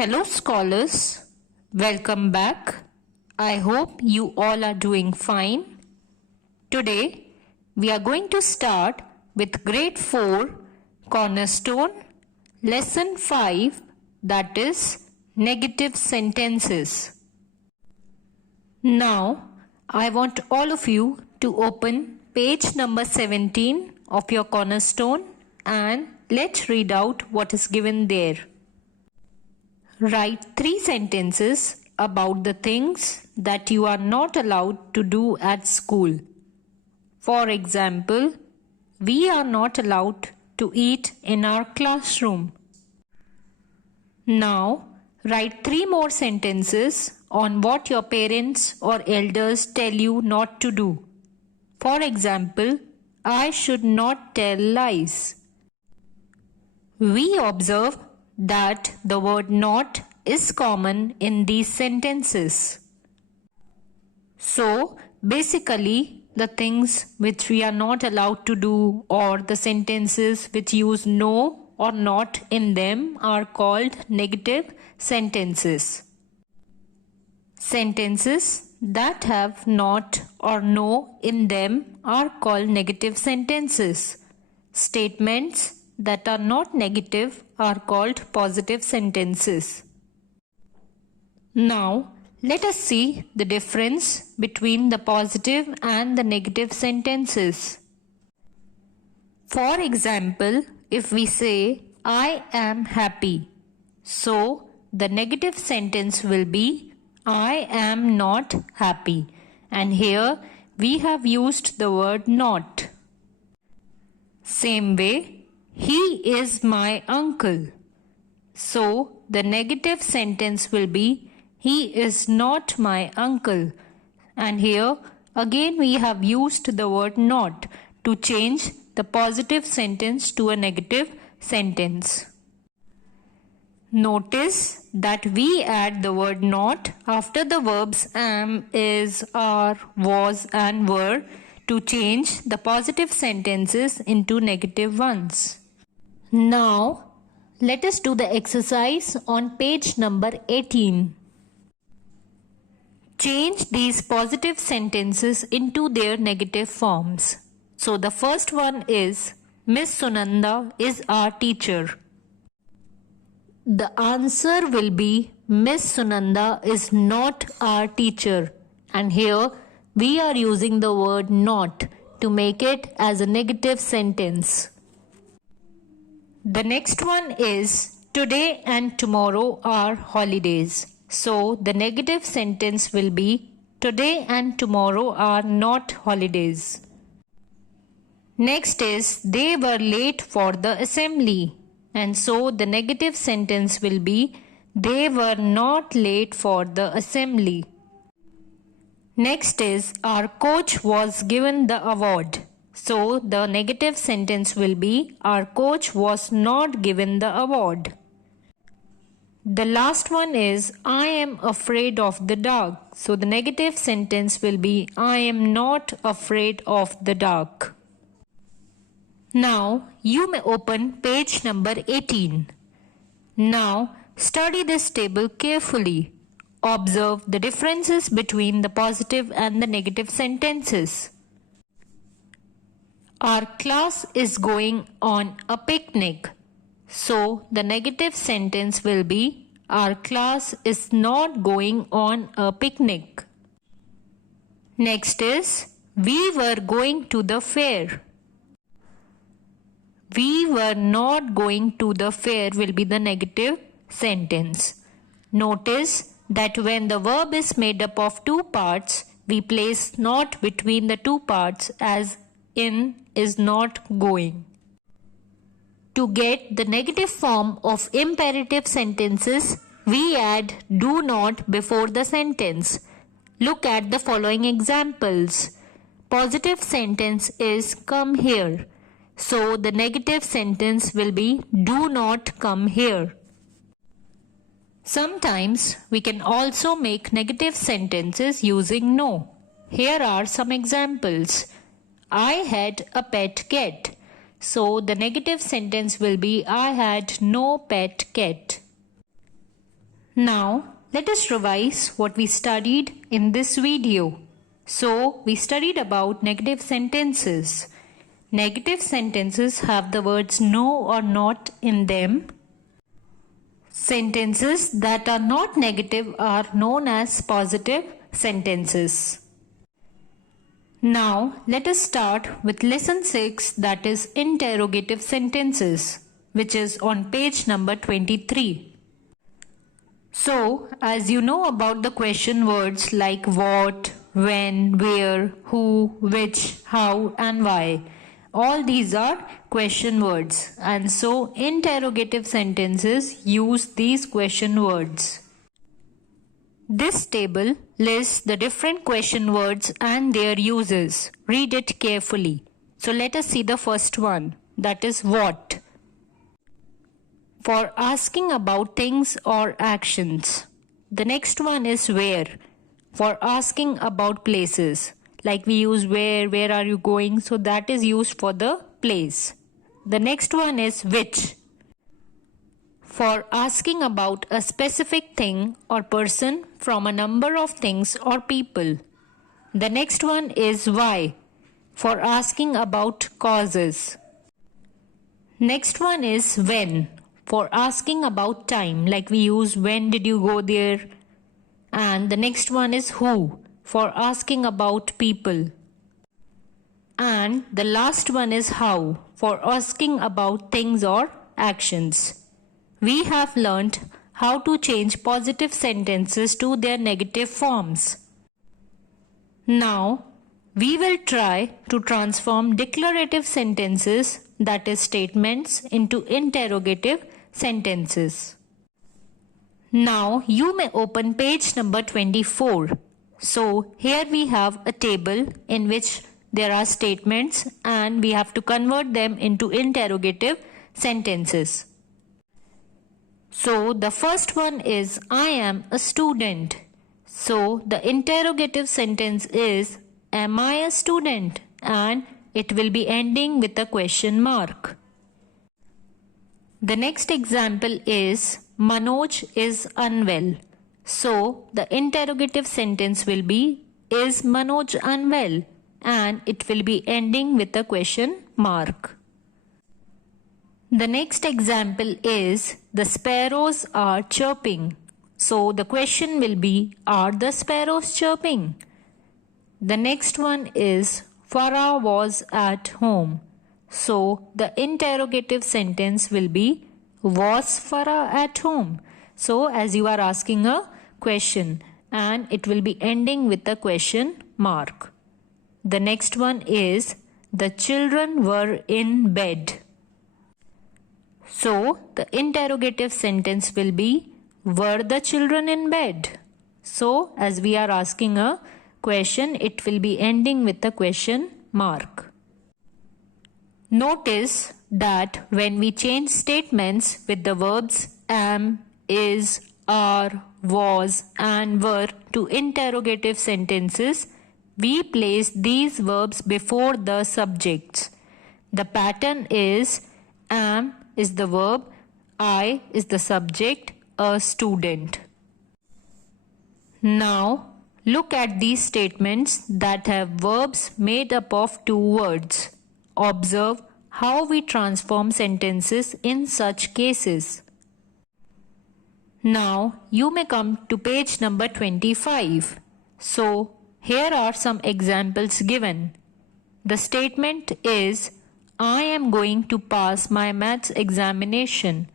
Hello scholars, welcome back. I hope you all are doing fine. Today we are going to start with grade 4 cornerstone lesson 5, that is negative sentences. Now I want all of you to open page number 17 of your cornerstone and let's read out what is given there. Write 3 sentences about the things that you are not allowed to do at school. For example, we are not allowed to eat in our classroom. Now, write 3 more sentences on what your parents or elders tell you not to do. For example, I should not tell lies. We observe that the word not is common in these sentences. So, basically, the things which we are not allowed to do or the sentences which use no or not in them are called negative sentences. Sentences that have not or no in them are called negative sentences. Statements that are not negative are called positive sentences. Now, let us see the difference between the positive and the negative sentences. For example, if we say, I am happy, so the negative sentence will be, I am not happy. And here we have used the word not. Same way, he is my uncle. So, the negative sentence will be, he is not my uncle. And here, again we have used the word not to change the positive sentence to a negative sentence. Notice that we add the word not after the verbs am, is, are, was and were to change the positive sentences into negative ones. Now, let us do the exercise on page number 18. Change these positive sentences into their negative forms. So, the first one is, Miss Sunanda is our teacher. The answer will be, Miss Sunanda is not our teacher. And here, we are using the word not to make it as a negative sentence. The next one is, today and tomorrow are holidays. So, the negative sentence will be, today and tomorrow are not holidays. Next is, they were late for the assembly. And so, the negative sentence will be, they were not late for the assembly. Next is, our coach was given the award. So, the negative sentence will be, our coach was not given the award. The last one is, I am afraid of the dark. So, the negative sentence will be, I am not afraid of the dark. Now, you may open page number 18. Now, study this table carefully. Observe the differences between the positive and the negative sentences. Our class is going on a picnic. So, the negative sentence will be, our class is not going on a picnic. Next is, we were going to the fair. We were not going to the fair will be the negative sentence. Notice that when the verb is made up of 2 parts, we place not between the 2 parts as in is not going. To get the negative form of imperative sentences, we add do not before the sentence. Look at the following examples. Positive sentence is come here. So the negative sentence will be do not come here. Sometimes we can also make negative sentences using no. Here are some examples. I had a pet cat. So the negative sentence will be I had no pet cat. Now, let us revise what we studied in this video. So, we studied about negative sentences. Negative sentences have the words no or not in them. Sentences that are not negative are known as positive sentences. Now, let us start with lesson 6, that is interrogative sentences, which is on page number 23. So, as you know about the question words like what, when, where, who, which, how and why, all these are question words, and so interrogative sentences use these question words. This table lists the different question words and their uses. Read it carefully. So let us see the first one, that is what. For asking about things or actions. The next one is where, for asking about places. Like we use where are you going, so that is used for the place. The next one is which, for asking about a specific thing or person from a number of things or people. The next one is why, for asking about causes. Next one is when, for asking about time, like we use when did you go there. And the next one is who, for asking about people. And the last one is how, for asking about things or actions. We have learnt how to change positive sentences to their negative forms. Now, we will try to transform declarative sentences, that is statements, into interrogative sentences. Now you may open page number 24. So here we have a table in which there are statements and we have to convert them into interrogative sentences. So the first one is I am a student. So the interrogative sentence is am I a student, and it will be ending with a question mark. The next example is Manoj is unwell. So the interrogative sentence will be is Manoj unwell, and it will be ending with a question mark. The next example is the sparrows are chirping. So the question will be are the sparrows chirping? The next one is Farah was at home. So the interrogative sentence will be was Farah at home? So as you are asking a question, and it will be ending with a question mark. The next one is the children were in bed. So the interrogative sentence will be were the children in bed? So as we are asking a question, it will be ending with a question mark. Notice that when we change statements with the verbs am, is, are, was and were to interrogative sentences, we place these verbs before the subjects. The pattern is am is the verb, I is the subject, a student. Now look at these statements that have verbs made up of two words. Observe how we transform sentences in such cases. Now you may come to page number 25. So here are some examples given. The statement is I am going to pass my maths examination.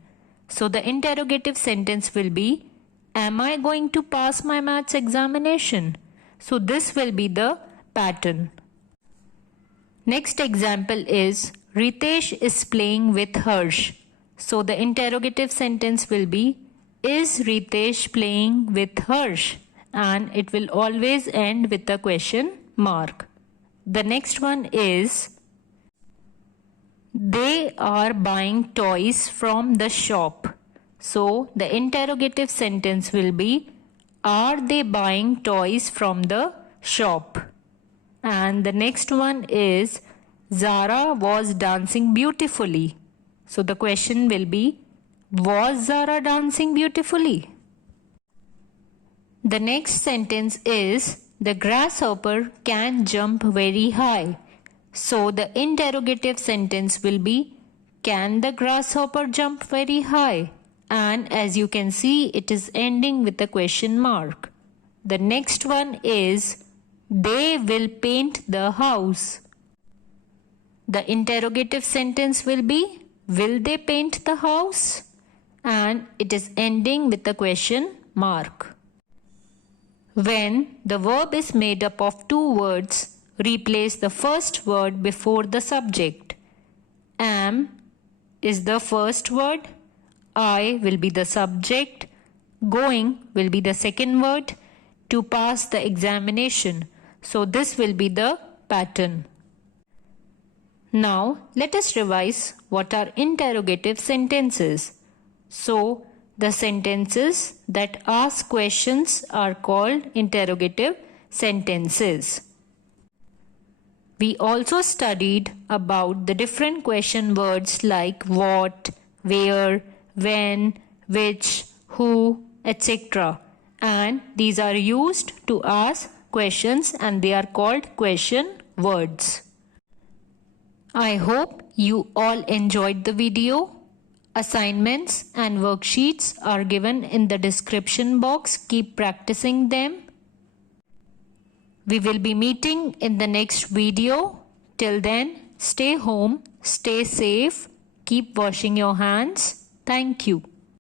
So the interrogative sentence will be am I going to pass my maths examination? So this will be the pattern. Next example is Ritesh is playing with Harsh. So the interrogative sentence will be is Ritesh playing with Harsh? And it will always end with a question mark. The next one is they are buying toys from the shop. So the interrogative sentence will be are they buying toys from the shop? And the next one is Zara was dancing beautifully. So the question will be was Zara dancing beautifully? The next sentence is the grasshopper can jump very high. So the interrogative sentence will be can the grasshopper jump very high? And as you can see, it is ending with a question mark. The next one is they will paint the house. The interrogative sentence will be will they paint the house? And it is ending with a question mark. When the verb is made up of two words, replace the first word before the subject. Am is the first word, I will be the subject, going will be the second word, to pass the examination. So this will be the pattern. Now let us revise what are interrogative sentences. So the sentences that ask questions are called interrogative sentences. We also studied about the different question words like what, where, when, which, who, etc. And these are used to ask questions and they are called question words. I hope you all enjoyed the video. Assignments and worksheets are given in the description box. Keep practicing them. We will be meeting in the next video. Till then, stay home, stay safe, keep washing your hands. Thank you.